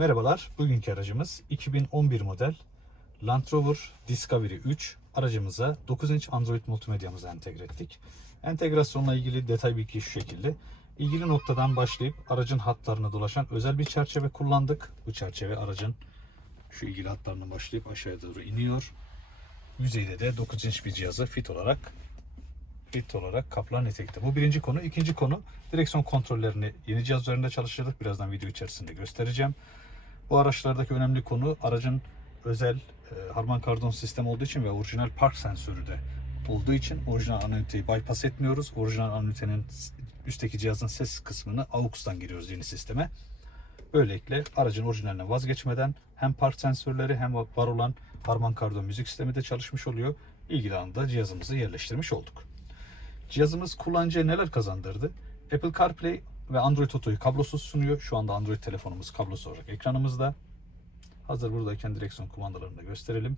Merhabalar, bugünkü aracımız 2011 model Land Rover Discovery 3. Aracımıza 9 inç Android multimedyamızı entegre ettik. Entegrasyonla ilgili detay bilgi şu şekilde. İlgili noktadan başlayıp aracın hatlarını dolaşan özel bir çerçeve kullandık. Bu çerçeve aracın şu ilgili hatlarından başlayıp aşağıya doğru iniyor. Yüzeyde de 9 inç bir cihazı fit olarak fit olarak kaplan etekte. Bu birinci konu. İkinci konu direksiyon kontrollerini yeni cihaz üzerinde çalıştırdık. Birazdan video içerisinde göstereceğim. Bu araçlardaki önemli konu aracın özel e, Harman Kardon sistem olduğu için ve orijinal park sensörü de olduğu için orijinal anüniteyi bypass etmiyoruz. Orijinal anünitenin s- üstteki cihazın ses kısmını AUX'tan giriyoruz yeni sisteme. Böylelikle aracın orijinaline vazgeçmeden hem park sensörleri hem var olan Harman Kardon müzik sistemi de çalışmış oluyor. İlgili anda cihazımızı yerleştirmiş olduk. Cihazımız kullanıcıya neler kazandırdı? Apple CarPlay ve Android Auto'yu kablosuz sunuyor. Şu anda Android telefonumuz kablosuz olarak ekranımızda. Hazır buradayken direksiyon kumandalarını da gösterelim.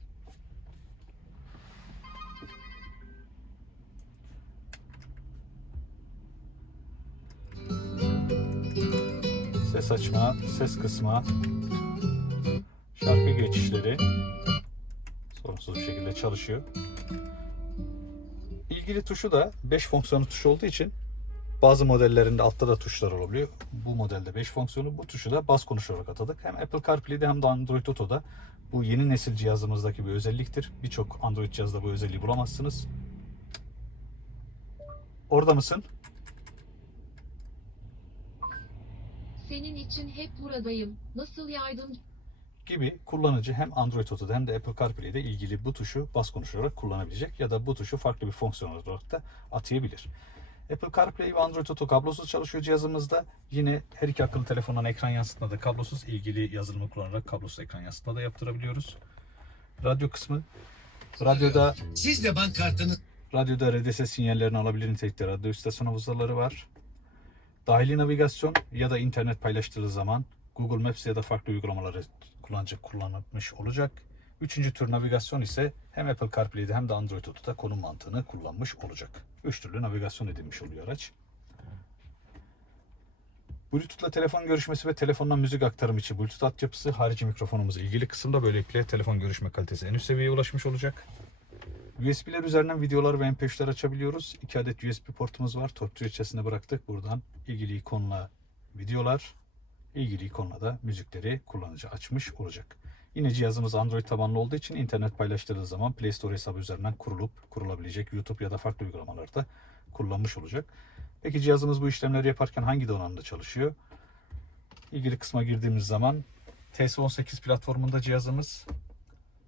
Ses açma, ses kısma, şarkı geçişleri sorunsuz bir şekilde çalışıyor. İlgili tuşu da 5 fonksiyonlu tuş olduğu için bazı modellerinde altta da tuşlar olabiliyor. Bu modelde 5 fonksiyonu. Bu tuşu da bas konuş olarak atadık. Hem Apple CarPlay'de hem de Android Auto'da. Bu yeni nesil cihazımızdaki bir özelliktir. Birçok Android cihazda bu özelliği bulamazsınız. Orada mısın? Senin için hep buradayım. Nasıl yardımcı gibi kullanıcı hem Android Auto'da hem de Apple CarPlay'de ilgili bu tuşu bas konuş olarak kullanabilecek ya da bu tuşu farklı bir fonksiyon olarak da atayabilir. Apple CarPlay ve Android Auto kablosuz çalışıyor cihazımızda. Yine her iki akıllı telefondan ekran yansıtma da kablosuz ilgili yazılımı kullanarak kablosuz ekran yansıtma da yaptırabiliyoruz. Radyo kısmı. Radyoda Siz de bank kartını Radyoda RDS sinyallerini alabilir nitelikte radyo istasyon havzaları var. Dahili navigasyon ya da internet paylaştığı zaman Google Maps ya da farklı uygulamaları kullanıcı kullanmış olacak. Üçüncü tür navigasyon ise hem Apple CarPlay'de hem de Android Auto'da konum mantığını kullanmış olacak. Üç türlü navigasyon edilmiş oluyor araç. Bluetooth'la telefon görüşmesi ve telefondan müzik aktarımı için Bluetooth altyapısı harici mikrofonumuz ilgili kısımda böylelikle telefon görüşme kalitesi en üst seviyeye ulaşmış olacak. USB'ler üzerinden videolar ve MP3'ler açabiliyoruz. 2 adet USB portumuz var. Torpido içerisinde bıraktık. Buradan ilgili ikonla videolar, ilgili ikonla da müzikleri kullanıcı açmış olacak. Yine cihazımız Android tabanlı olduğu için internet paylaştırdığı zaman Play Store hesabı üzerinden kurulup kurulabilecek YouTube ya da farklı uygulamalarda kullanmış olacak. Peki cihazımız bu işlemleri yaparken hangi donanımda çalışıyor? İlgili kısma girdiğimiz zaman TS18 platformunda cihazımız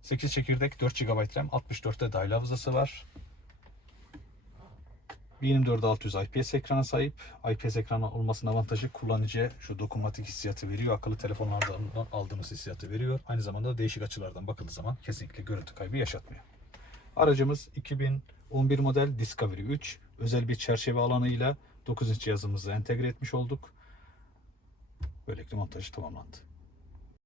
8 çekirdek 4 GB RAM 64'te dahil hafızası var. 1024-600 IPS ekrana sahip. IPS ekranı olmasının avantajı kullanıcıya şu dokunmatik hissiyatı veriyor. Akıllı telefonlardan aldığımız hissiyatı veriyor. Aynı zamanda da değişik açılardan bakıldığı zaman kesinlikle görüntü kaybı yaşatmıyor. Aracımız 2011 model Discovery 3. Özel bir çerçeve alanıyla 9 inç cihazımızı entegre etmiş olduk. Böylelikle montajı tamamlandı.